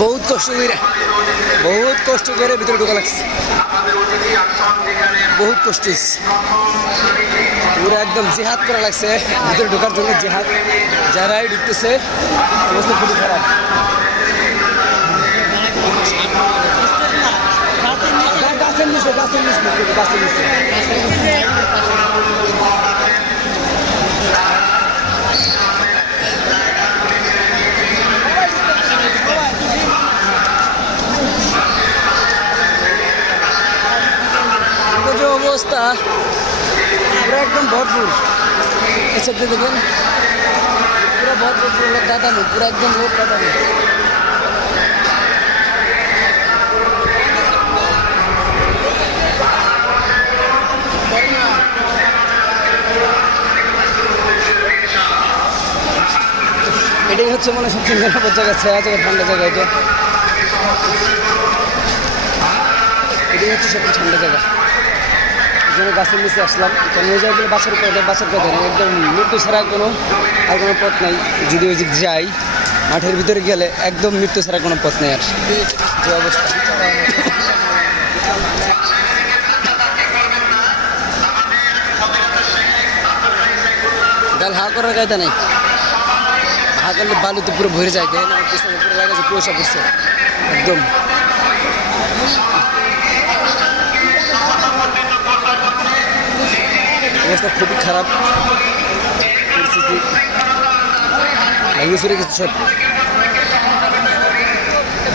বহুত কষ্ট করে ভিতরে ঢোকা লাগছে, বহুত কষ্ট পুরো একদম জেহাদ করা লাগছে ভিতরে ঢোকার জন্য। জেহাদ যারাই ঢুকতেছে অবস্থা খুবই খারাপ। গাছের নিচে যে অবস্থা পুরো একদম ভরপুর। এসব দেখবেন পুরো ভরপুর, পুরো লোক কাটানো, পুরো একদম লোক কাটানো। এটাই হচ্ছে মানে সবচেয়ে নিরাপদ জায়গা, ছায়া জায়গা, ঠান্ডা জায়গা। এটাই হচ্ছে সবচেয়ে ঠান্ডা জায়গা। এখানে গাছের নিচে আসলাম, কারণ ওই জায়গাগুলো বাসের কথা একদম মৃত্যু ছাড়া আর কোনো পথ নাই। যদি ওই দিক যাই মাঠের ভিতরে গেলে একদম মৃত্যু ছাড়া কোনো পথ নেই। আর যে অবস্থা গাল হা করার কায়দা নেই, হা করলে বালুতে পুরো ভরে যায়। দেখেন আমার পিছনে পুরো লাগে যে কুয়াশা পড়ছে একদম। অবস্থা খুবই খারাপ পরিস্থিতি, ভেঙে চুরে গেছে সব।